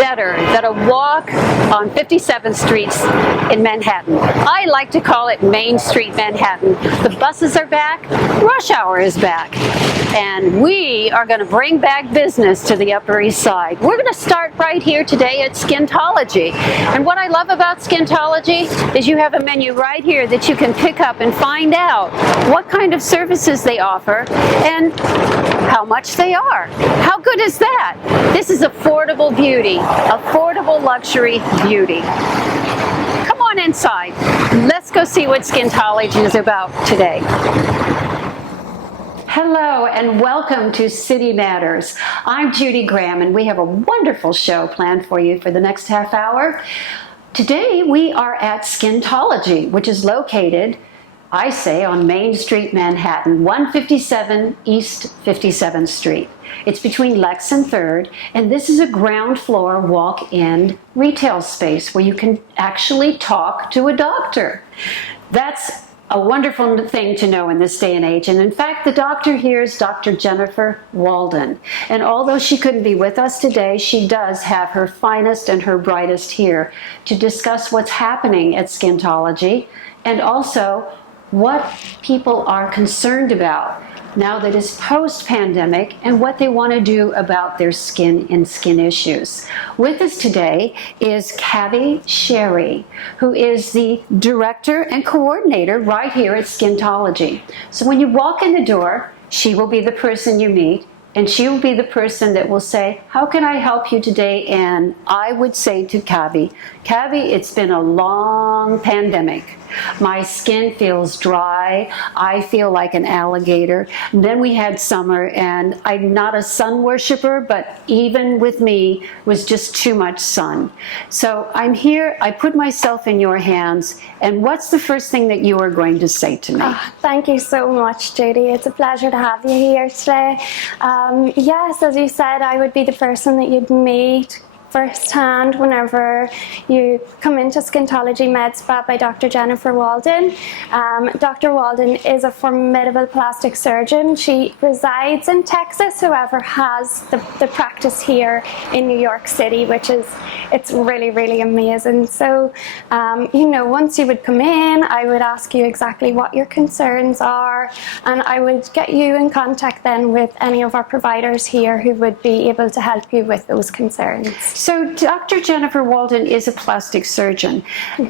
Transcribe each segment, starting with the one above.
better than a walk on 57th Street in Manhattan? I like to call it Main Street Manhattan. The buses are back, rush hour is back, and we are going to bring back business to the Upper East Side. We're going to start right here today at Skintology. And what I love about Skintology is you have a menu right here that you can pick up and find out what kind of services they offer and how much they are. How good is that? This is affordable beauty, affordable luxury beauty. Come on inside. Let's go see what Skintology is about today. Hello and welcome to City Matters. I'm Judy Graham and we have a wonderful show planned for you for the next half hour. Today we are at Skintology, which is located, I say, on Main Street, Manhattan, 157 East 57th Street. It's between Lex and 3rd, and this is a ground floor walk-in retail space where you can actually talk to a doctor. That's a wonderful thing to know in this day and age. And in fact, the doctor here is Dr. Jennifer Walden. And although she couldn't be with us today, she does have her finest and her brightest here to discuss what's happening at Skintology and also what people are concerned about now that it's post-pandemic and what they want to do about their skin and skin issues. With us today is Kavi Sherry, who is the director and coordinator right here at Skintology. So when you walk in the door, she will be the person you meet, and she will be the person that will say, how can I help you today? And I would say to Kavi, it's been a long pandemic. My skin feels dry. I feel like an alligator. And then we had summer, and I'm not a sun worshiper, but even with me was just too much sun. So I'm here. I put myself in your hands. And what's the first thing that you are going to say to me? Thank you so much, Judy. It's a pleasure to have you here today. Yes, as you said, I would be the person that you'd meet firsthand whenever you come into Skintology Med Spa by Dr. Jennifer Walden. Dr. Walden is a formidable plastic surgeon. She resides in Texas, however, has the practice here in New York City, it's really, really amazing. So, once you would come in, I would ask you exactly what your concerns are, and I would get you in contact then with any of our providers here who would be able to help you with those concerns. So Dr. Jennifer Walden is a plastic surgeon.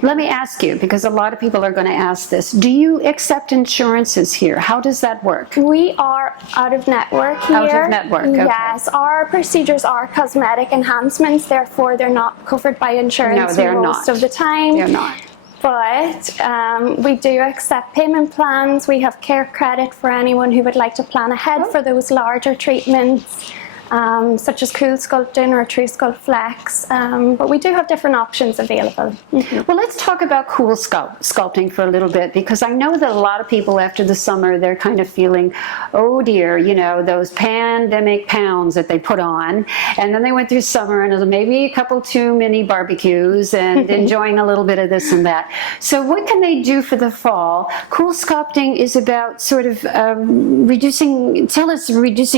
Let me ask you, because a lot of people are going to ask this, do you accept insurances here? How does that work? We are out of network here. Out of network, okay. Yes, our procedures are cosmetic enhancements, therefore they're not covered by insurance most of the time. They're not. But we do accept payment plans. We have care credit for anyone who would like to plan ahead for those larger treatments. Such as CoolSculpting or TrueSculpt Flex, but we do have different options available. Mm-hmm. Well, let's talk about CoolSculpting for a little bit, because I know that a lot of people after the summer, they're kind of feeling, oh dear, those pandemic pounds that they put on, and then they went through summer and maybe a couple too many barbecues and enjoying a little bit of this and that. So what can they do for the fall? CoolSculpting is about sort of reducing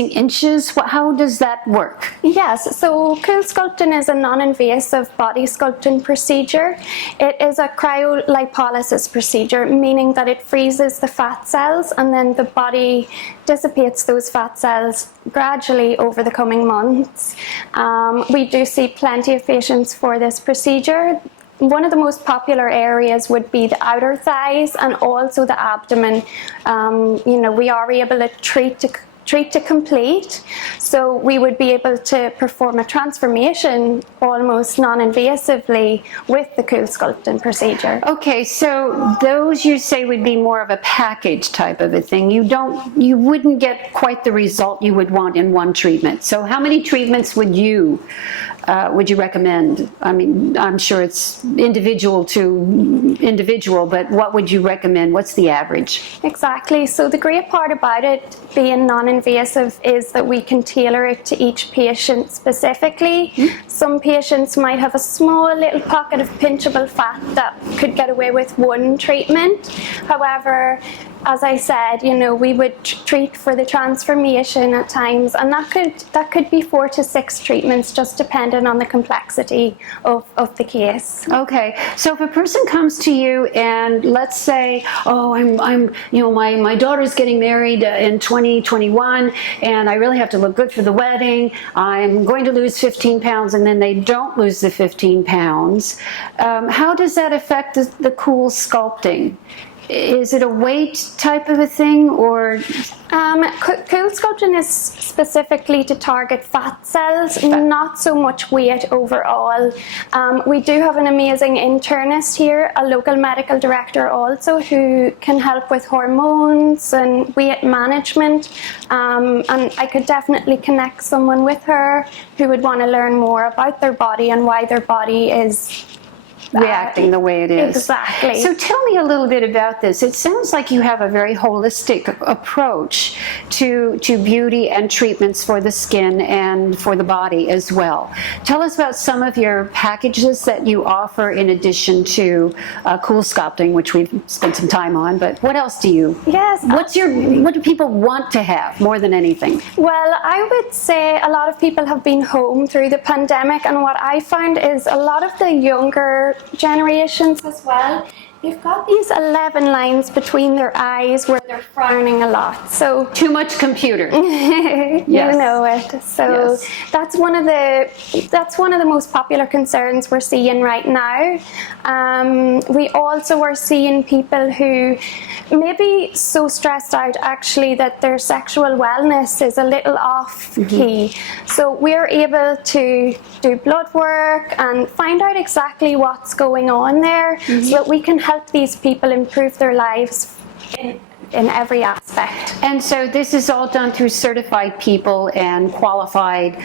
inches. How does that work? Yes, so CoolSculpting is a non-invasive body sculpting procedure. It is a cryolipolysis procedure, meaning that it freezes the fat cells and then the body dissipates those fat cells gradually over the coming months. We do see plenty of patients for this procedure. One of the most popular areas would be the outer thighs and also the abdomen. We are able to treat to complete, so we would be able to perform a transformation almost non-invasively with the CoolSculpting procedure. Okay, so those you say would be more of a package type of a thing. You wouldn't get quite the result you would want in one treatment. So how many treatments would you recommend? I mean, I'm sure it's individual to individual, but what would you recommend? What's the average? Exactly. So the great part about it being non-invasive is that we can tailor it to each patient specifically. Mm-hmm. Some patients might have a small little pocket of pinchable fat that could get away with one treatment. However, as I said, we would treat for the transformation at times, and that could be 4 to 6 treatments, just depending on the complexity of the case. Okay, so if a person comes to you and let's say, oh, I'm my daughter's getting married in 2021, and I really have to look good for the wedding. I'm going to lose 15 pounds, and then they don't lose the 15 pounds. How does that affect the cool sculpting? Is it a weight type of a thing, or? Cool sculpting is specifically to target fat cells, not so much weight overall. We do have an amazing internist here, a local medical director also, who can help with hormones and weight management. And I could definitely connect someone with her who would want to learn more about their body and why their body is reacting the way it is. Exactly. So tell me a little bit about this. It sounds like you have a very holistic approach to beauty and treatments for the skin and for the body as well. Tell us about some of your packages that you offer in addition to cool sculpting, which we've spent some time on, but what else do you? Yes. What do people want to have more than anything? Well, I would say a lot of people have been home through the pandemic, and what I found is a lot of the younger generations as well, they've got these 11 lines between their eyes where they're frowning a lot. So too much computer. You know it. So yes. that's one of the most popular concerns we're seeing right now. We also are seeing people who may be so stressed out actually that their sexual wellness is a little off key. So we're able to do blood work and find out exactly what's going on there, so that we can help these people improve their lives in every aspect. And so this is all done through certified people and qualified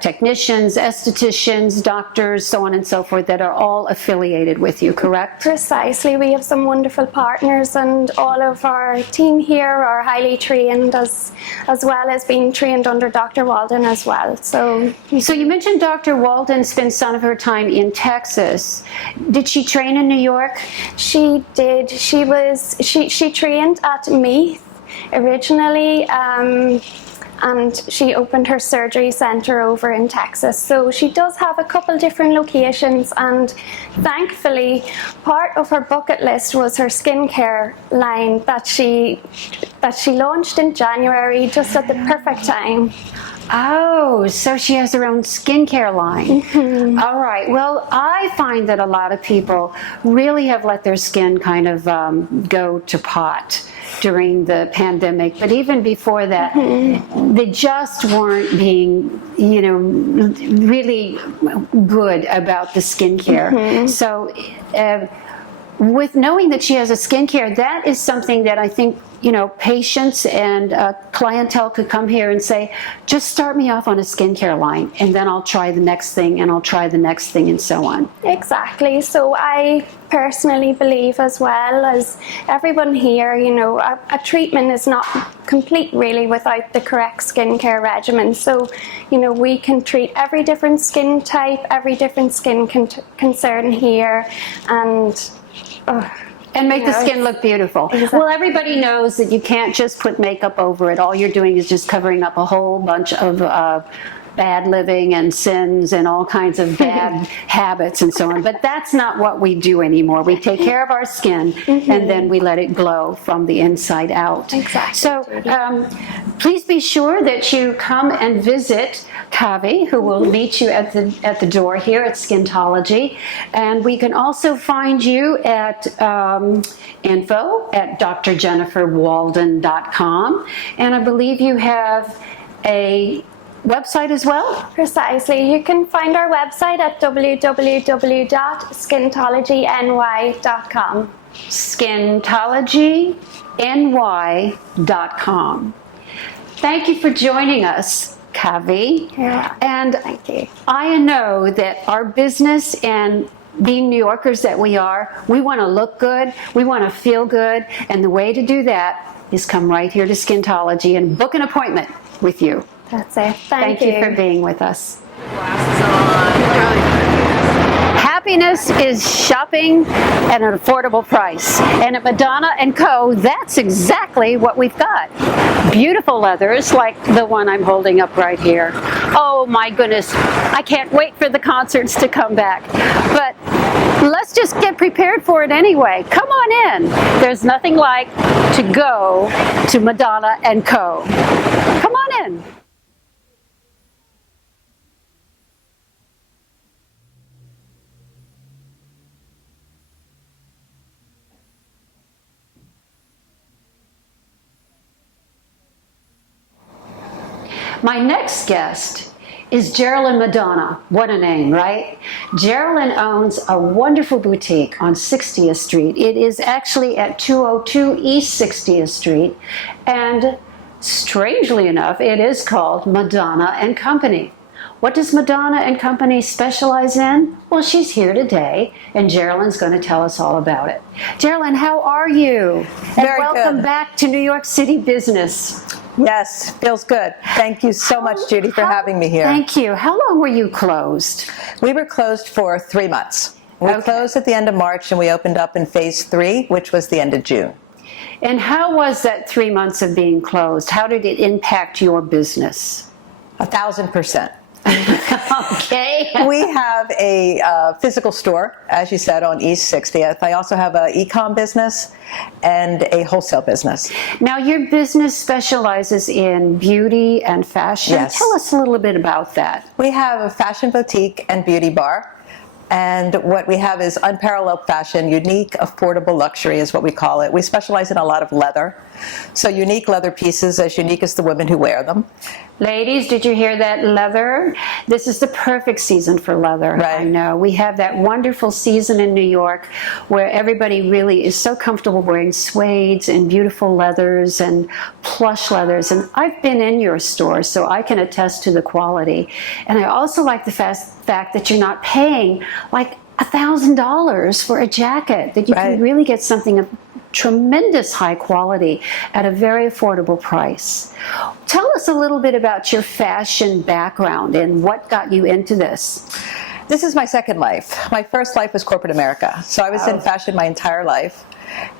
technicians, estheticians, doctors, so on and so forth, that are all affiliated with you, correct? Precisely. We have some wonderful partners, and all of our team here are highly trained, as well as being trained under Dr. Walden as well. So you mentioned Dr. Walden spends some of her time in Texas. Did she train in New York? She did. She trained at Meath originally, and she opened her surgery center over in Texas. So she does have a couple different locations, and thankfully part of her bucket list was her skincare line that she launched in January, just at the perfect time. Oh, so she has her own skincare line. All right. Well, I find that a lot of people really have let their skin kind of go to pot during the pandemic. But even before that, they just weren't being, really good about the skincare. So with knowing that she has a skincare, that is something that I think, patients and clientele could come here and say, just start me off on a skincare line, and then I'll try the next thing, and I'll try the next thing, and so on. Exactly. So I personally believe, as well as everyone here, a treatment is not complete really without the correct skincare regimen. So, we can treat every different skin type, every different skin concern here, and make the skin look beautiful. Exactly. Well, everybody knows that you can't just put makeup over it. All you're doing is just covering up a whole bunch of bad living and sins and all kinds of bad habits and so on. But that's not what we do anymore. We take care of our skin, and then we let it glow from the inside out. Exactly. So please be sure that you come and visit Kavi, who will meet you at the door here at Skintology. And we can also find you at info@drjenniferwalden.com. And I believe you have a website as well? Precisely. You can find our website at www.skintologyny.com. Skintologyny.com. Thank you for joining us, Kavi. Yeah. And Thank you. I know that our business, and being New Yorkers that we are, we want to look good, we want to feel good, and the way to do that is come right here to Skintology and book an appointment with you. That's it. Thank you for being with us. Glasses on. Happy Happiness is shopping at an affordable price. And at Madonna & Co., that's exactly what we've got. Beautiful leathers like the one I'm holding up right here. Oh my goodness, I can't wait for the concerts to come back. But let's just get prepared for it anyway. Come on in. There's nothing like to go to Madonna & Co. Come on in. My next guest is Geraldine Madonna. What a name, right? Geraldine owns a wonderful boutique on 60th Street. It is actually at 202 East 60th Street. And strangely enough, it is called Madonna & Company. What does Madonna & Company specialize in? Well, she's here today, and Geraldine's going to tell us all about it. Geraldine, how are you? And Very welcome good. back to New York City business. Yes, feels good. Thank you so much, Judy, for having me here. Thank you. How long were you closed? We were closed for 3 months. We Okay. closed at the end of March and we opened up in phase 3, which was the end of June. And how was that 3 months of being closed? How did it impact your business? 1,000%. Okay. We have a physical store, as you said, on East 60th. I also have an e-com business and a wholesale business. Now, your business specializes in beauty and fashion. Yes. Tell us a little bit about that. We have a fashion boutique and beauty bar. And what we have is unparalleled fashion, unique, affordable luxury is what we call it. We specialize in a lot of leather. So unique leather pieces, as unique as the women who wear them. Ladies, did you hear that? Leather? This is the perfect season for leather. Right. I know. We have that wonderful season in New York where everybody really is so comfortable wearing suedes and beautiful leathers and plush leathers. And I've been in your store, so I can attest to the quality. And I also like the fact that you're not paying like $1,000 for a jacket, that you can Right. really get something of tremendous high quality at a very affordable price. Tell us a little bit about your fashion background and what got you into this. This is my second life. My first life was corporate America. So I was in fashion my entire life.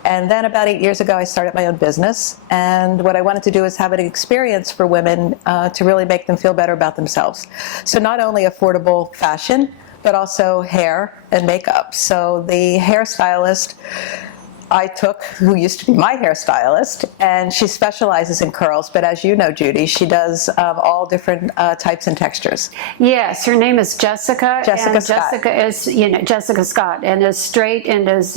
And then about 8 years ago, I started my own business. And what I wanted to do is have an experience for women to really make them feel better about themselves. So not only affordable fashion, but also hair and makeup. So the hairstylist I took, who used to be my hairstylist, and she specializes in curls, but as you know, Judy, she does all different types and textures. Yes, her name is Jessica. Jessica and Scott. Jessica is, Jessica Scott, and as straight and as,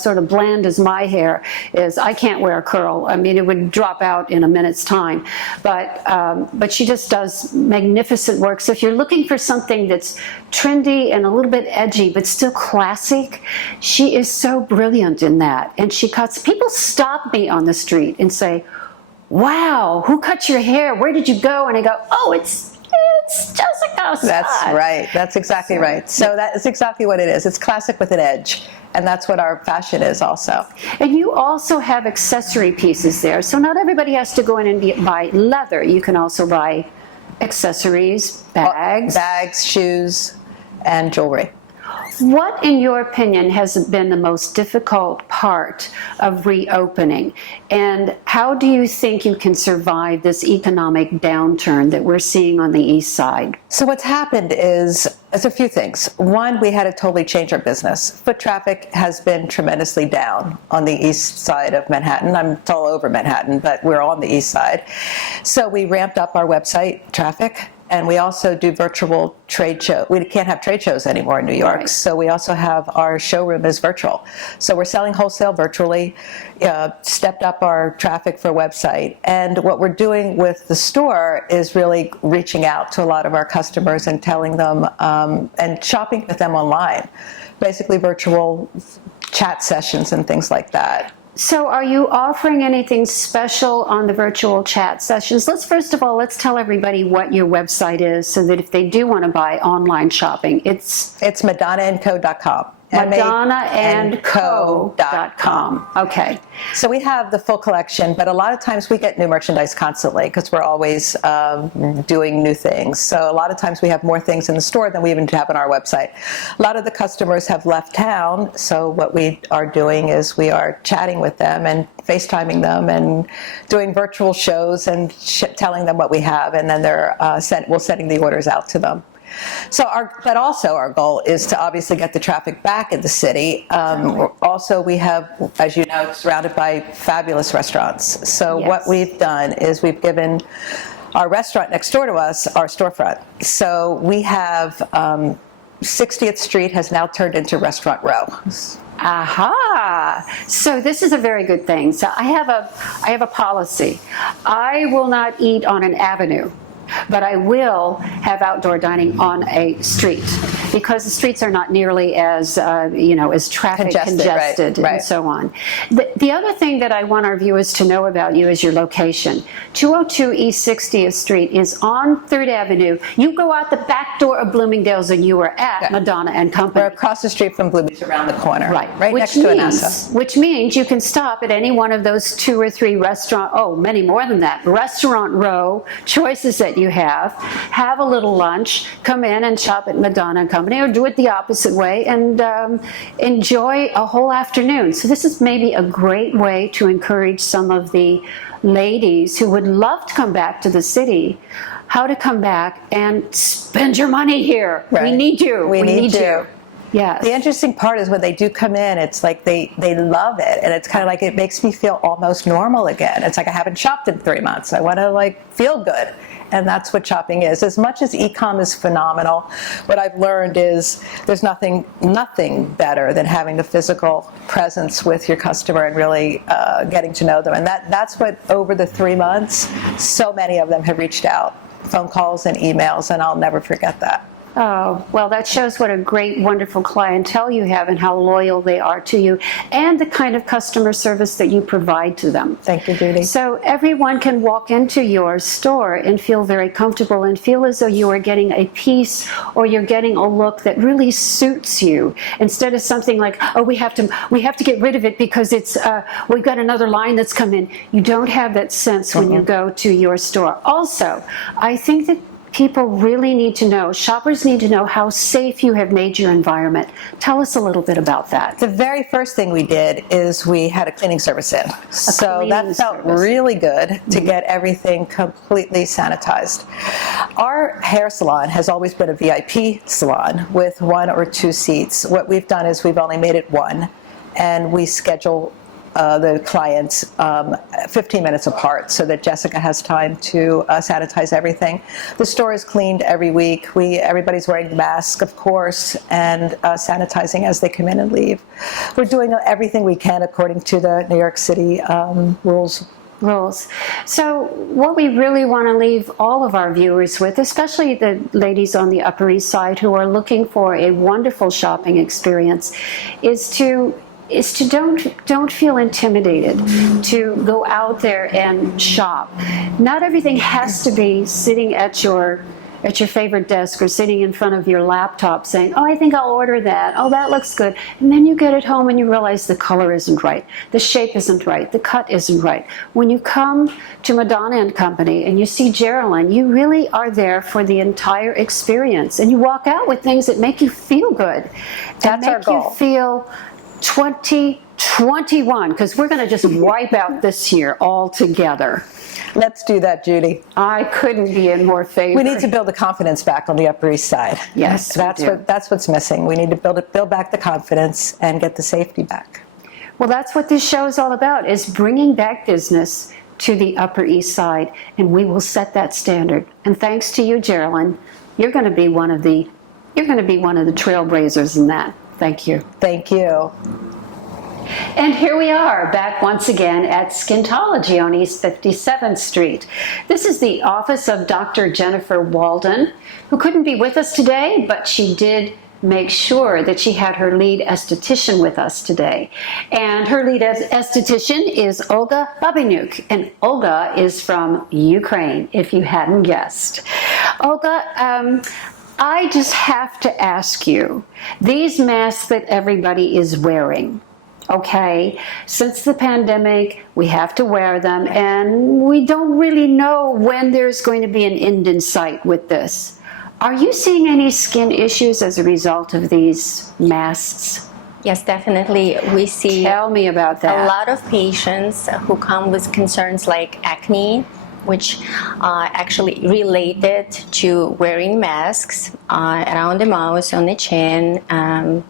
sort of bland as my hair is. I can't wear a curl. I mean, it would drop out in a minute's time. But she just does magnificent work. So if you're looking for something that's trendy and a little bit edgy, but still classic, she is so brilliant in that. And she cuts, people stop me on the street and say, wow, who cut your hair? Where did you go? And I go, oh, it's Jessica Scott. That's right. That's exactly right. So that is exactly what it is. It's classic with an edge. And that's what our fashion is also. And you also have accessory pieces there. So not everybody has to go in and buy leather. You can also buy accessories, bags. Bags, shoes, and jewelry. What, in your opinion, has been the most difficult part of reopening? And how do you think you can survive this economic downturn that we're seeing on the East Side? So what's happened is a few things. One, we had to totally change our business. Foot traffic has been tremendously down on the east side of Manhattan. It's all over Manhattan, but we're on the east side. So we ramped up our website traffic. And we also do virtual trade shows. We can't have trade shows anymore in New York, Right. so we also have our showroom is virtual. So we're selling wholesale virtually, stepped up our traffic for website. And what we're doing with the store is really reaching out to a lot of our customers and telling them, and shopping with them online. Basically virtual chat sessions and things like that. So are you offering anything special on the virtual chat sessions? First of all, let's tell everybody what your website is so that if they do want to buy online shopping, It's MadonnaandCo.com. MadonnaandCo.com. Okay. So we have the full collection, but a lot of times we get new merchandise constantly because we're always doing new things. So a lot of times we have more things in the store than we even have on our website. A lot of the customers have left town, so what we are doing is we are chatting with them and FaceTiming them and doing virtual shows and telling them what we have, and then we're sending the orders out to them. So but also our goal is to obviously get the traffic back in the city. Also, we have, as you know, surrounded by fabulous restaurants. So what we've done is we've given our restaurant next door to us our storefront. So we have 60th Street has now turned into Restaurant Row. Aha! So this is a very good thing. So I have a policy. I will not eat on an avenue, but I will have outdoor dining on a street, because the streets are not nearly as as traffic congested right. and so on. The other thing that I want our viewers to know about you is your location. 202 East 60th Street is on 3rd Avenue. You go out the back door of Bloomingdale's and you are at Madonna and Company. We're across the street from Bloomingdale's, around the corner, right next to Anassa. Which means you can stop at any one of those 2 or 3 many more than that, Restaurant Row choices that you have a little lunch, come in and shop at Madonna and Company, or do it the opposite way and enjoy a whole afternoon. So this is maybe a great way to encourage some of the ladies who would love to come back to the city, how to come back and spend your money here. Right. We need you. We need you. Yes. The interesting part is when they do come in, it's like they love it, and it's kind of like it makes me feel almost normal again. It's like I haven't shopped in 3 months. I want to feel good. And that's what shopping is. As much as e-com is phenomenal, what I've learned is there's nothing better than having the physical presence with your customer and really getting to know them. And that's what, over the 3 months, so many of them have reached out, phone calls and emails, and I'll never forget that. Oh, well, that shows what a great, wonderful clientele you have and how loyal they are to you, and the kind of customer service that you provide to them. Thank you, Judy. So everyone can walk into your store and feel very comfortable and feel as though you are getting a piece or you're getting a look that really suits you, instead of something like, oh, we have to get rid of it because it's we've got another line that's come in. You don't have that sense when you go to your store. Also, I think that people really need to know, shoppers need to know how safe you have made your environment. Tell us a little bit about that. The very first thing we did is we had a cleaning service in. So that felt really good to get everything completely sanitized. Our hair salon has always been a VIP salon with 1 or 2 seats. What we've done is we've only made it 1, and we schedule the clients 15 minutes apart so that Jessica has time to sanitize everything. The store is cleaned every week. Everybody's wearing masks, of course, and sanitizing as they come in and leave. We're doing everything we can according to the New York City rules. So what we really want to leave all of our viewers with, especially the ladies on the Upper East Side who are looking for a wonderful shopping experience, is to don't feel intimidated to go out there and shop. Not everything has to be sitting at your favorite desk or sitting in front of your laptop saying, oh, I think I'll order that. Oh, that looks good. And then you get it home and you realize the color isn't right, the shape isn't right, the cut isn't right. When you come to Madonna and Company and you see Geraldine, you really are there for the entire experience, and you walk out with things that make you feel good. That's our goal. Make you feel 2021, because we're going to just wipe out this year altogether. Let's do that, Judy. I couldn't be in more favor. We need to build the confidence back on the Upper East Side. Yes, that's what's missing. We need to build back the confidence and get the safety back. Well, that's what this show is all about, is bringing back business to the Upper East Side, and we will set that standard. And thanks to you, Geraldine, you're going to be one of the trailblazers in that. Thank you. Thank you. And here we are, back once again at Skintology on East 57th Street. This is the office of Dr. Jennifer Walden, who couldn't be with us today, but she did make sure that she had her lead esthetician with us today. And her lead esthetician is Olga Babinyuk, and Olga is from Ukraine, if you hadn't guessed. Olga, I just have to ask you, these masks that everybody is wearing, okay, since the pandemic, we have to wear them, and we don't really know when there's going to be an end in sight with this. Are you seeing any skin issues as a result of these masks? Yes, definitely. We see Tell me about that. a lot of patients who come with concerns like acne, which are actually related to wearing masks around the mouth, on the chin.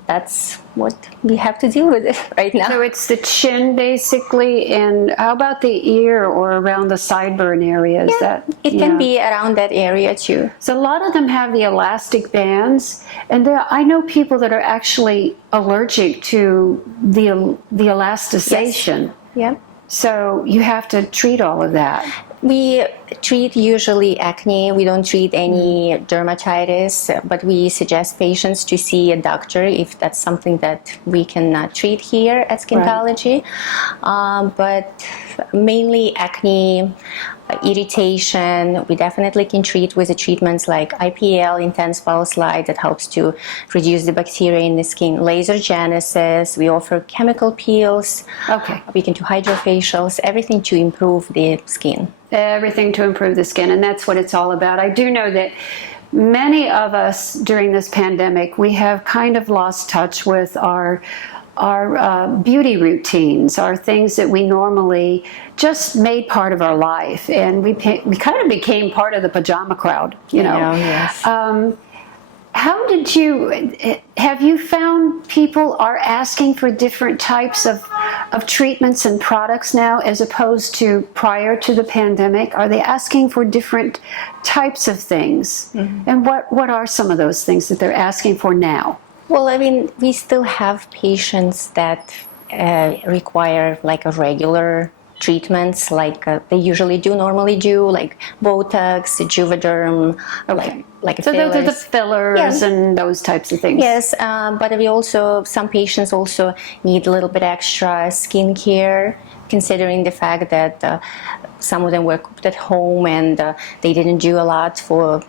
That's what we have to deal with right now. So it's the chin basically, and how about the ear or around the sideburn area? Is that It can yeah. be around that area too. So a lot of them have the elastic bands, and I know people that are actually allergic to the elasticization. Yeah. So you have to treat all of that. We treat usually acne. We don't treat any dermatitis, but we suggest patients to see a doctor if that's something that we can treat here at Skintology. But mainly acne, irritation, we definitely can treat with the treatments like IPL, intense pulse light, that helps to reduce the bacteria in the skin. Laser genesis, we offer chemical peels. Okay. We can do hydrofacials, everything to improve the skin. Everything to improve the skin, and that's what it's all about. I do know that many of us during this pandemic, we have kind of lost touch with our beauty routines, our things that we normally just made part of our life, and we kind of became part of the pajama crowd, you know. Yes. How have you found people are asking for different types of treatments and products now as opposed to prior to the pandemic? Are they asking for different types of things? Mm-hmm. And what are some of those things that they're asking for now? Well, I mean, we still have patients that require like a regular treatments like they usually normally do, like Botox, Juvederm, like so those are the fillers Yeah. and those types of things. Yes, but we also, some patients also need a little bit extra skincare, considering the fact that some of them were cooked at home and they didn't do a lot for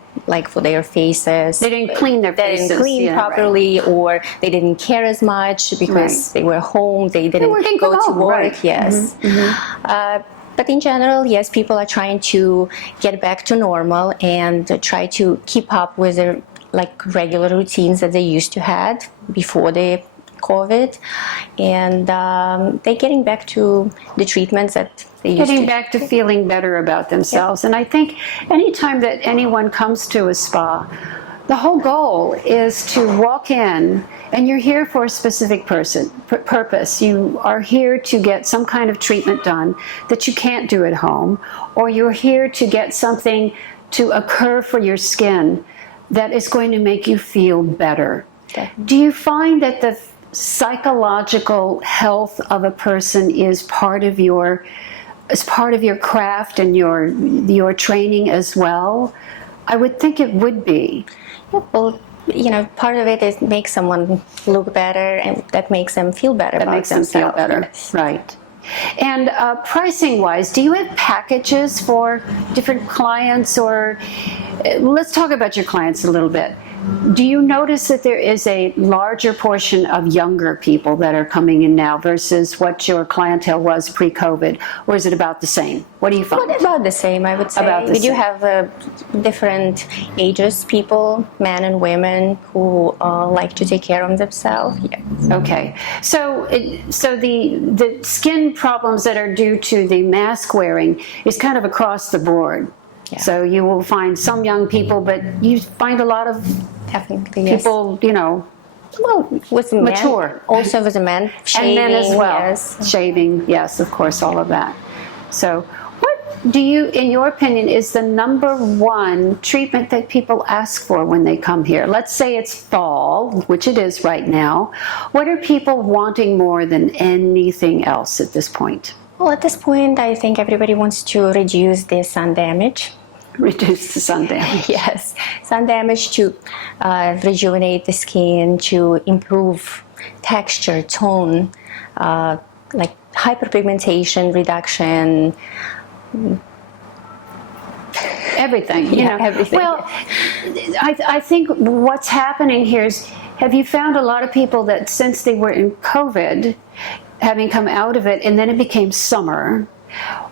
their faces. They didn't clean their faces. They didn't clean yeah, properly, right. Or they didn't care as much because they were home. They didn't go to work. Right. Yes. Mm-hmm. But in general, yes, people are trying to get back to normal and try to keep up with their regular routines that they used to had before the COVID, and they're getting back to the treatments that they used Getting to. back to feeling better about themselves. And I think anytime that anyone comes to a spa, the whole goal is to walk in and you're here for a specific purpose. You are here to get some kind of treatment done that you can't do at home, or you're here to get something to occur for your skin that is going to make you feel better. Okay. Do you find that the psychological health of a person is part of your craft and your training as well? I would think it would be. Well, part of it is make someone look better, and that makes them feel better. That about makes them feel themselves. better, Yes. right? And pricing-wise, do you have packages for different clients, or let's talk about your clients a little bit. Do you notice that there is a larger portion of younger people that are coming in now versus what your clientele was pre-COVID, or is it about the same? What do you find? About the same, I would say. About the we do same. have different ages, people, men and women, who like to take care of themselves. Yeah. Okay, so the skin problems that are due to the mask wearing is kind of across the board. Yeah. So you will find some young people, but you find a lot of Definitely, yes. people, Well, with men, mature. also with the men, shaving, and men as well. Yes. Shaving, yes, of course, all of that. So what do you, in your opinion, is the number one treatment that people ask for when they come here? Let's say it's fall, which it is right now. What are people wanting more than anything else at this point? Well, at this point, I think everybody wants to reduce the sun damage. Reduce the sun damage. Yes, sun damage to rejuvenate the skin, to improve texture, tone, like hyperpigmentation reduction. Everything, Yeah, everything. Well, I think what's happening here is, have you found a lot of people that since they were in COVID, having come out of it, and then it became summer,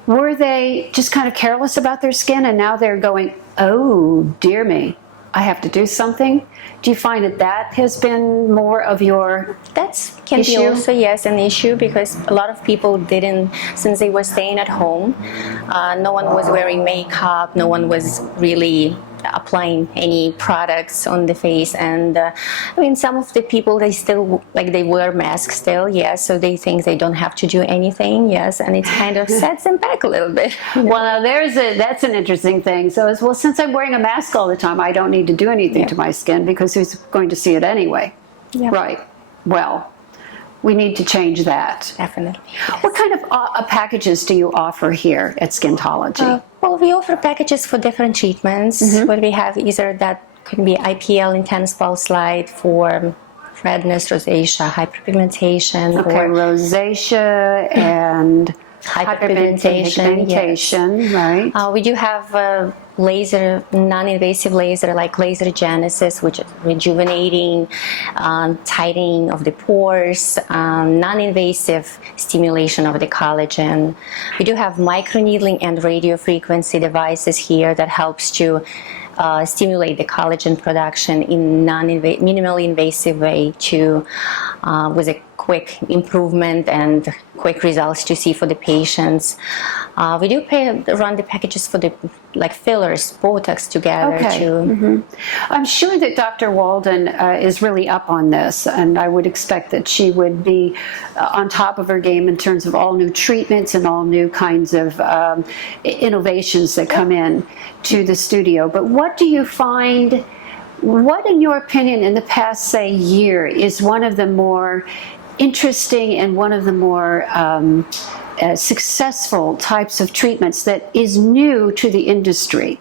were they just kind of careless about their skin, and now they're going, oh, dear me, I have to do something? Do you find that that has been more of your That can issue? be also, yes, an issue, because a lot of people didn't, since they were staying at home, no one was wearing makeup, no one was really applying any products on the face, and I mean, some of the people, they still, like, they wear masks still, yes, so they think they don't have to do anything, yes, and it kind of sets them back a little bit. Well, now that's an interesting thing. So it's, well, since I'm wearing a mask all the time, I don't need to do anything to my skin because who's going to see it anyway? Yeah. Right. Well, we need to change that. Definitely. What kind of packages do you offer here at Skintology? Well, we offer packages for different treatments. What we have either that could be IPL, intense pulse light, for redness, rosacea, hyperpigmentation, Okay, or rosacea and hyperpigmentation, hyperpigmentation, right? we do have laser, non-invasive laser like Laser Genesis, which is rejuvenating, tightening of the pores, non-invasive stimulation of the collagen. We do have microneedling and radio frequency devices here that helps to stimulate the collagen production in minimally invasive way to with a quick improvement and quick results to see for the patients. We do run the packages for the fillers, Botox together too. I'm sure that Dr. Walden is really up on this, and I would expect that she would be on top of her game in terms of all new treatments and all new kinds of innovations that come in to the studio. But what do you find, what in your opinion in the past, say, year is one of the more interesting and one of the more successful types of treatments that is new to the industry?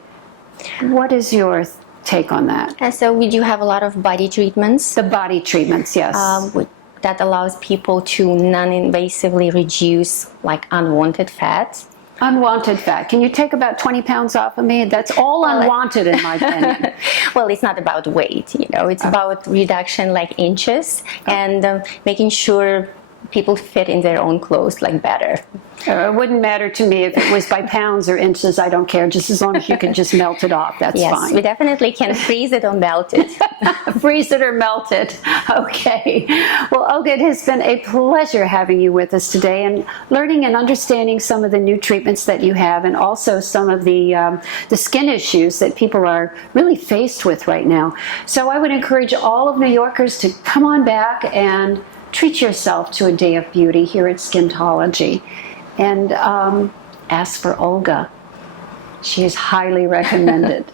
What is your take on that? And so we do have a lot of body treatments. The body treatments, yes. That allows people to non-invasively reduce unwanted fat. Unwanted fat. Can you take about 20 pounds off of me? That's all unwanted in my opinion. Well, it's not about weight, it's about reduction inches and making sure people fit in their own clothes better. It wouldn't matter to me if it was by pounds or inches. I don't care, just as long as you can just melt it off. That's Yes, fine. we definitely can freeze it or melt it. Freeze it or melt it. Okay. Well, Olga, it has been a pleasure having you with us today and learning and understanding some of the new treatments that you have, and also some of the skin issues that people are really faced with right now. So I would encourage all of New Yorkers to come on back and treat yourself to a day of beauty here at Skintology. And ask for Olga. She is highly recommended.